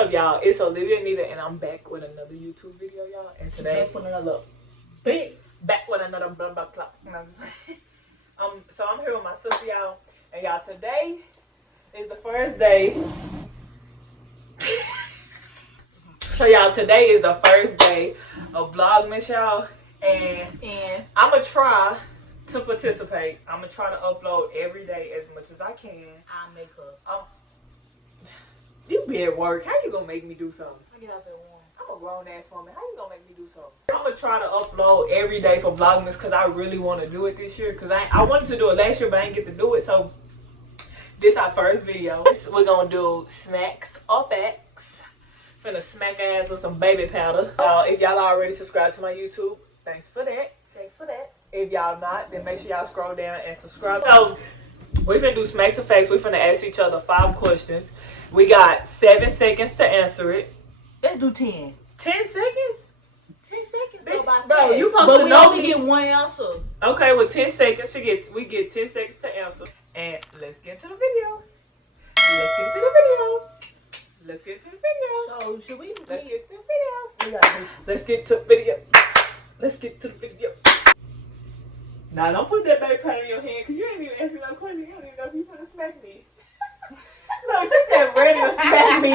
up, y'all? It's Olivia Anita, and I'm back with another YouTube video, y'all. And today, back with another blah blah blah. So I'm here with my sister, y'all, and y'all, today is the first day. So y'all, today is the first day of Vlogmas, y'all, and I'ma try to participate. I'ma try to upload every day as much as I can. I'll make her. Oh. You be at work. How you gonna make me do something? I get out there one. I'm a grown ass woman. How you gonna make me do something? I'm gonna try to upload every day for Vlogmas because I really want to do it this year. Because I wanted to do it last year, but I didn't get to do it. So this our first video. We're gonna do smacks or facts. Finna smack ass with some baby powder. If y'all already subscribed to my YouTube, thanks for that. Thanks for that. If y'all not, then make sure y'all scroll down and subscribe. So we finna do smacks or facts. We finna ask each other 5 questions. We got 7 seconds to answer it. Let's do 10. 10 seconds? 10 seconds. Bitch, bro, you supposed but to we know only me. get one answer. Okay, well 10 seconds. We get 10 seconds to answer. And let's get into the video. Let's get into the video. Let's get to the video. So should we? Let's get to the video. We gotta Let's get to the video. Let's get to the video. Nah, don't put that baby powder in your hand because you ain't even ask me no question. You don't even know if you gonna smack me. No, she said ready to smack me.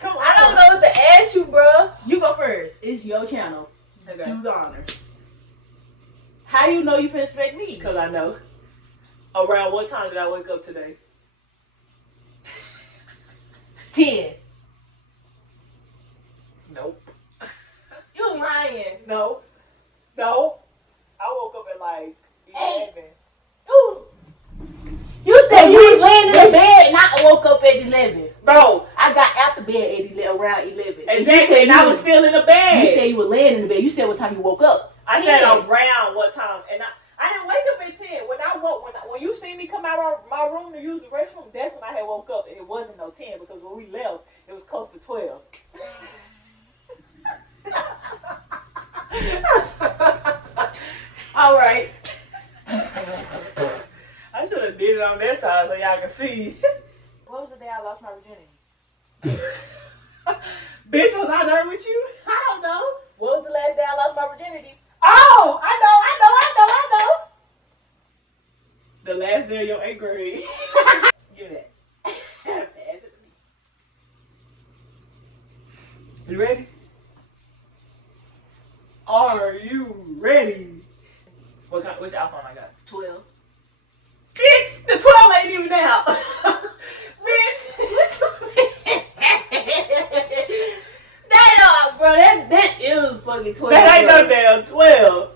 Come on. I don't know what to ask you, bro. You go first. It's your channel. Okay. Do the honors. How you know you finna smack me? Because I know. Around what time did I wake up today? 10. Nope. You lying. No. No. I woke up at like 11. You said you was laying in the bed and I woke up at 11. Bro. I got out the bed at around 11. Exactly. And I was still in the bed. You said you were laying in the bed. You said what time you woke up. I 10. said around what time. And I didn't wake up at 10. When you see me come out of my room to use the restroom, that's when I had woke up. And it wasn't no 10 because when we left, it was close to 12. All right. I should have did it on that side so y'all can see. What was the day I lost my virginity? Bitch, was I there with you? I don't know. What was the last day I lost my virginity? Oh, I know. The last day of your 8th grade. Give that. Pass it to me. You ready? Are you ready? Which iPhone I got? 12. Bitch, the 12 ain't even out. Bitch. Bro, that is fucking 12. That ain't no damn 12.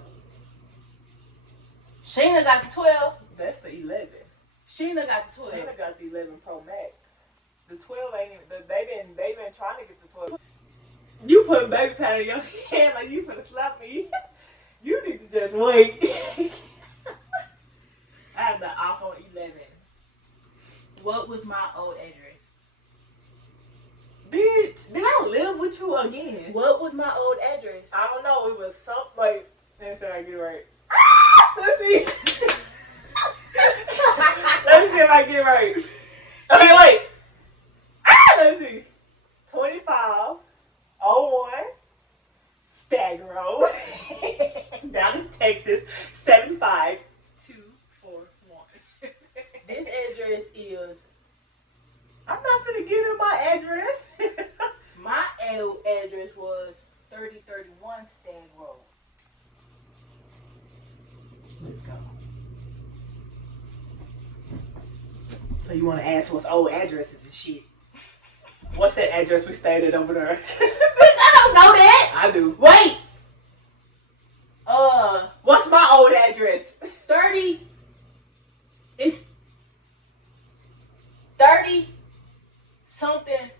Sheena got the 12. That's the 11. Sheena got the 12. Sheena got the 11 Pro Max. The 12 ain't even. They been trying to get the 12. You putting baby powder in your hand like you finna slap me. You need to just wait. I have the iPhone 11. What was my old address? Bitch, did I live with you again? What was my old address? I don't know. It was something like. Let me see if I get it right. Let's see. Let me see if I get it right. Okay, wait. Let me see. 2501 Stag Road. Down in Texas. 75241. This address is. I'm not gonna give you my address. My old address was 3031 Stag Road. Let's go. So you want to ask what's old addresses and shit? What's that address we stayed at over there? Bitch, I don't know that. I do. Wait. What's my old address? 30. It's 30 something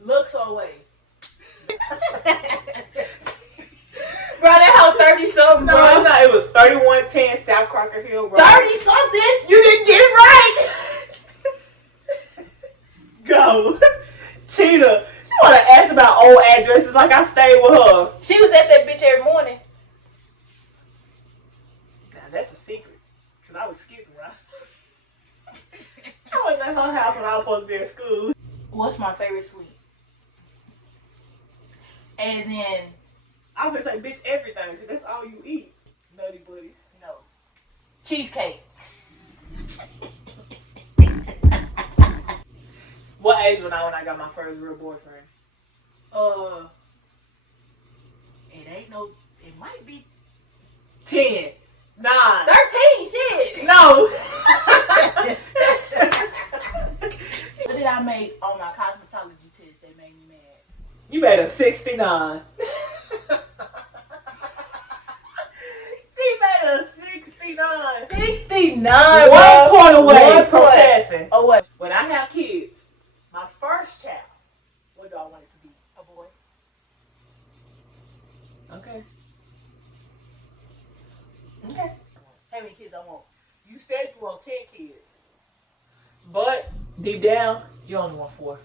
looks away. Bro, that whole 30 something, bro. No, it was 3110 South Crocker Hill Road. 30 something? You didn't get it right. Go. Cheetah. She want to ask about old addresses like I stayed with her. She was at that bitch every morning. Now that's a secret. Because I was skipping, right? I wasn't at her house when I was supposed to be at school. What's my favorite sweet? As in, I was gonna say, bitch, everything, because that's all you eat. Nutty buddies. no. Cheesecake. What age was I when I got my first real boyfriend? It ain't no. It might be 10. 9. 13. Shit. No. What did I make on my cosmetology test that made me mad? You made a 69. She made a 69. 69. 1 point away 1 from point. passing. Oh what? When I have kids, my first child, what do I want it to be? A boy. Okay. Okay. How many kids I want? You said you want 10 kids. But deep down, you only want 4.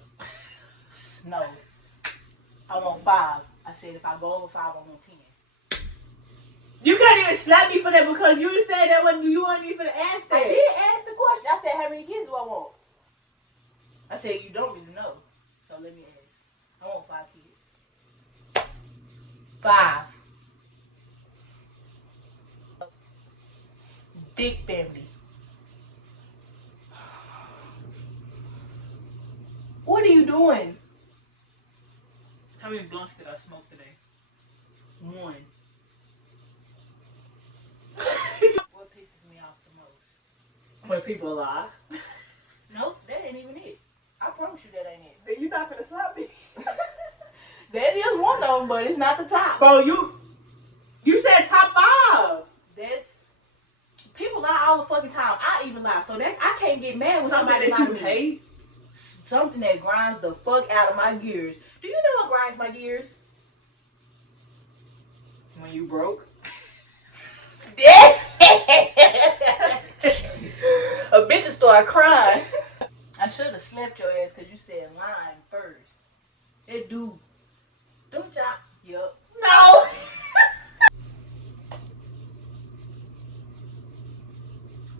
No. I want 5. I said if I go over 5, I want 10. You can't even slap me for that because you said that when you weren't even ask that. I did ask the question. I said, how many kids do I want? I said, you don't really know. So let me ask. I want 5 kids. 5. Big family. What are you doing? How many blunts did I smoke today? 1. What pisses me off the most? When people lie. Nope, that ain't even it. I promise you that ain't it. Then you're not finna slap me. That is one of them, but it's not the top. Bro, you said top 5. That's people lie all the fucking time. I even lie, so that I can't get mad with Somebody somebody that that you you hate. Something that grinds the fuck out of my gears. Do you know what grinds my gears? When you broke. A bitch will start crying. I should have slapped your ass because you said line first. That dude. Don't y'all? Yup. No.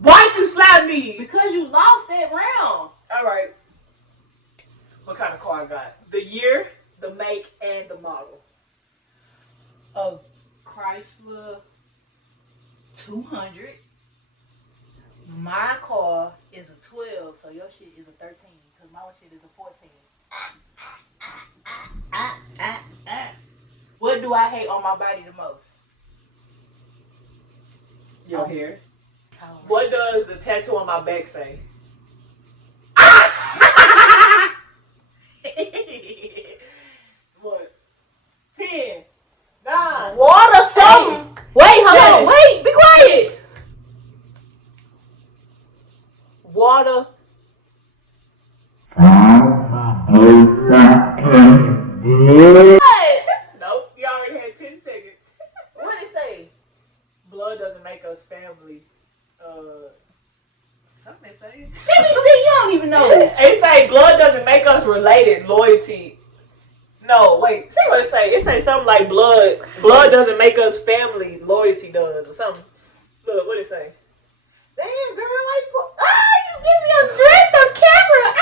Why'd you slap me? Because you lost that round. All right. What kind of car I got? The year, the make, and the model. A Chrysler 200. My car is a 12, so your shit is a 13. Because my shit is a 14. What do I hate on my body the most? Your hair. What does the tattoo on my back say? What? 10, 9. Water something. Wait, hold on. Wait, be quiet. Water. Nope, you already had 10 seconds. What did it say? Blood doesn't make us family. Something they say. Let me see. You don't even know. It say blood doesn't make us related. Loyalty. No, wait. See what it say? It say something like blood. Blood doesn't make us family. Loyalty does, or something. Look, what it say? Damn, girl, you give me a dress on camera.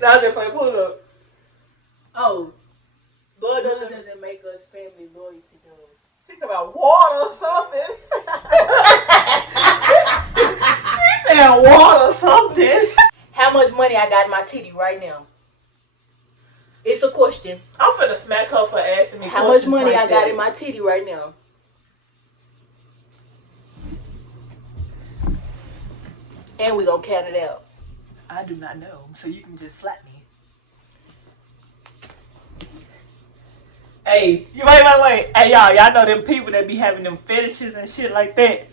Now I just playing. Pull it up. Oh, Blood blood doesn't. doesn't make us family. Loyalty does. She talking about water or something. She said water or something. How much money I got in my titty right now? It's a question. I'm finna smack her for asking me How much questions money like I got that. in my titty right now? And we gonna count it out. I do not know, so you can just slap me. Hey, you wait. Hey, y'all know them people that be having them fetishes and shit like that.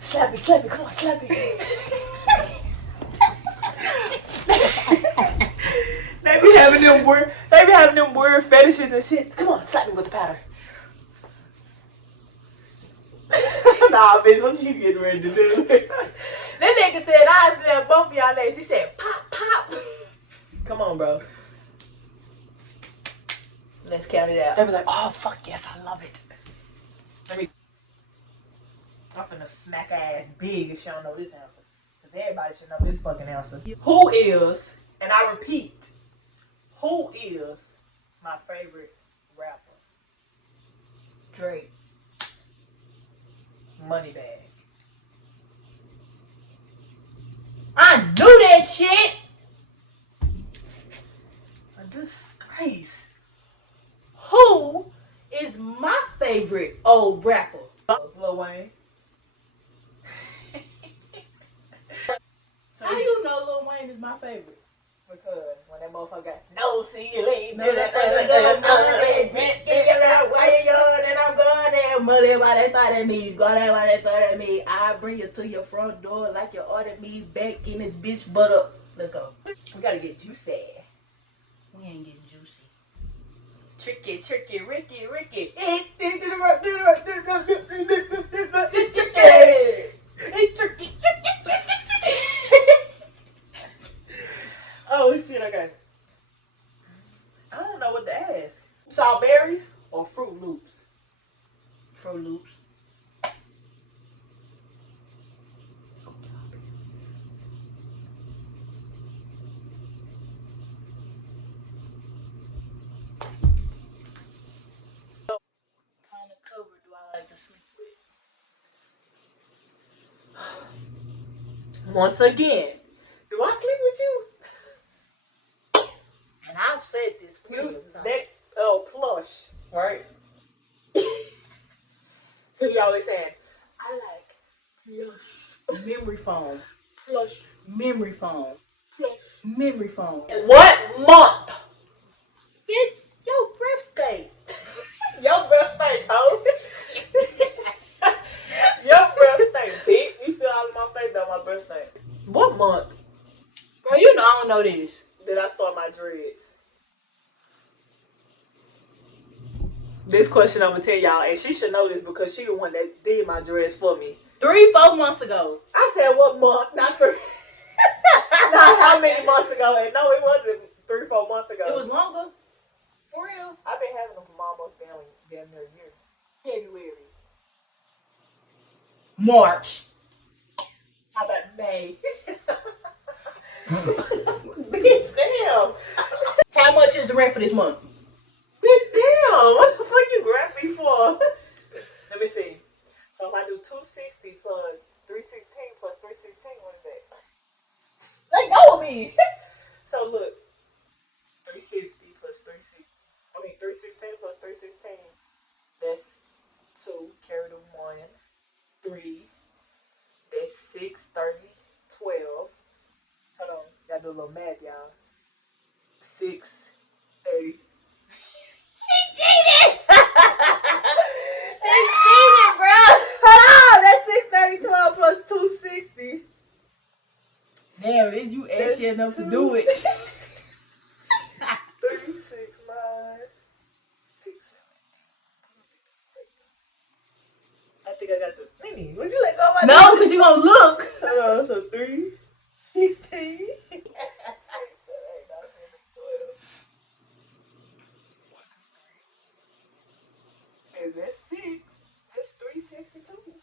Slap me, come on, slap me. They be having them weird fetishes and shit. Come on, slap me with the powder. Nah, bitch, what you getting ready to do? That nigga said I slapped both of y'all legs. He said pop, pop. Come on, bro. Let's count it out. They be like, oh, fuck yes, I love it. I'm finna smack her ass big if she don't know this answer. Because everybody should know this fucking answer. Who is, and I repeat, who is my My favorite rapper. Drake. Moneybag. I knew that shit. A disgrace. Who is my favorite old rapper? Lil Wayne. How you know Lil Wayne is my favorite? Because when that motherfucker got no ceiling, No, that why you young and I'm gone there, mother, why they thought at me, go there, why they thought at me. I bring you to your front door like you ordered me back in this bitch butt up. Let's go. we gotta get juicy. We ain't getting juicy. Tricky, Ricky. It's tricky. It's tricky. Oh shit, I got it. I don't know what to ask. Strawberries or Fruit Loops? Fruit Loops. Kind of cover do I like to sleep with? Once again, do I sleep with you? And I've said this plenty of times. That plush, right? Because you always saying, I like plush. Memory foam. Plush. Memory foam. Plush. Memory foam. What month? Bitch, your breath stink. Your breath stink, ho. Your breath stink, bitch. You still all in my face about my breath stink. What month Bro, you know I don't know this. did I start my dreads? This question I'm gonna tell y'all, and she should know this because she the one that did my dreads for me. 3-4 months ago. I said what month? Not 3. Not how many months ago? And no, it wasn't 3-4 months ago. It was longer. For real. I've been having them for almost damn near a year. February. March. How about May? Bitch, damn. How much is the rent for this month? Bitch, damn. What the fuck you grabbed me for? Let me see. So if I do 260 plus 316 plus 316, what is that? Let go of me. So look, 360 plus 316. I mean 316 plus 316. That's 2. Carry the 1. 3. That's 6, 30, 12. Hold on. Gotta do a little math, y'all. 6, 30. She cheated! She cheated, bro! Hold on! That's 6, 30, 12 plus 260. Damn, you ashy enough to do it. 3, 6, 9, 6, 7. I think I got the thingy. Would you let go of my No, because you're going to look. Hold on, so 3, 16. 6, 7, 8, 9, 10, 12. Is that 6? That's 362.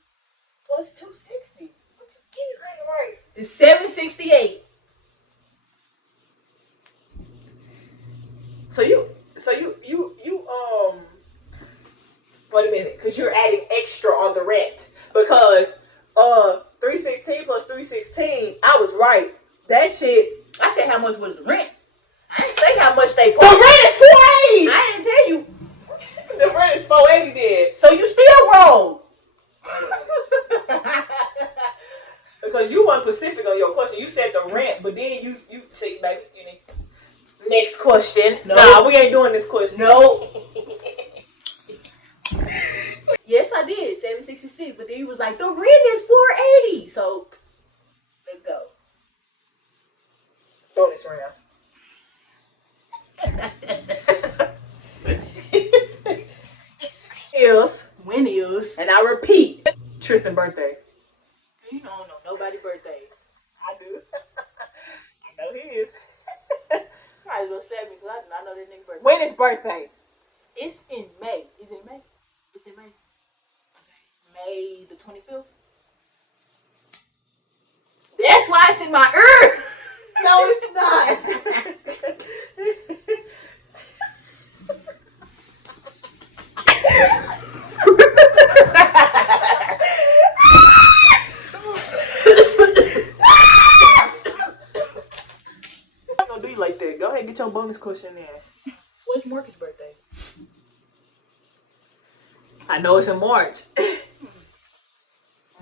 Plus 260. What you getting right? It's 768. So you wait a minute, because you're adding extra on the rent. Because 316 plus 316, I was right. That shit. I said how much was the rent. I didn't say how much they The paid. rent is 480. I didn't tell you. The rent is 480 then. So you still wrong. Because you weren't specific on your question. You said the rent, but then you say, baby, you need. Next question. No. Nah, we ain't doing this question. No. Yes, I did. 766. But then he was like, the rent is 480. So let's go. Bonus round. When is? And I repeat, Tristan's birthday. You don't know nobody's birthday. I do. I know his. Might as well stab me because I know that nigga's birthday. When is birthday? It's in May. Is it May? It's in May. May the 25th. That's why it's in my ear. No, it's not. gonna do you like that. Go ahead and get your bonus question in. What's Marcus' birthday? I know it's in March.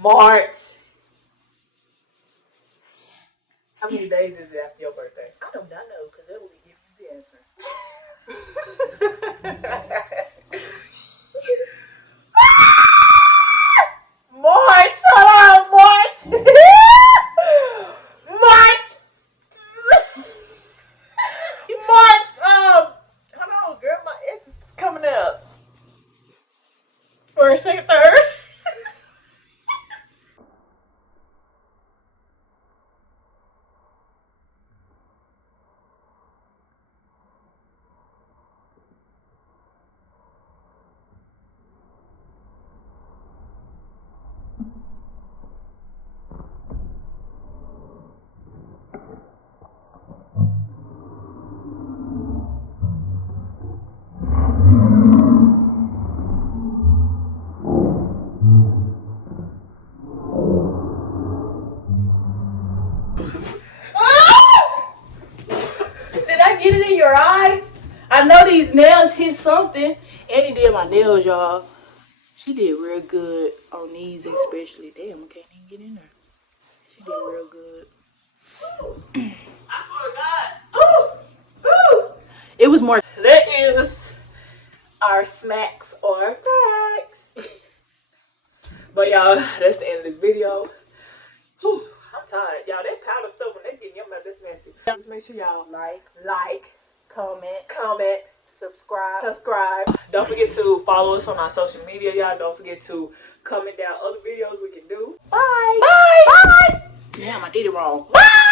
March. How many days is it after your birthday? I do not know, because that will be giving you the answer. March! Hold on, March! March! March! Hold on, girl, my ex is coming up. First, second, third. Did I get it in your eye? I know these nails hit something. Annie did my nails, y'all. She did real good on these especially. Damn, I can't even get in there. She did real good. I swear to God. Ooh! Ooh! It was more. That is our smacks or facts. But y'all, that's the end of this video. Whew, I'm tired. Y'all, that powder stuff when they get in your mouth, that's nasty. Just make sure y'all like, comment, subscribe. Don't forget to follow us on our social media, y'all. Don't forget to comment down other videos we can do. Bye. Bye. Bye. Damn, I did it wrong. Bye.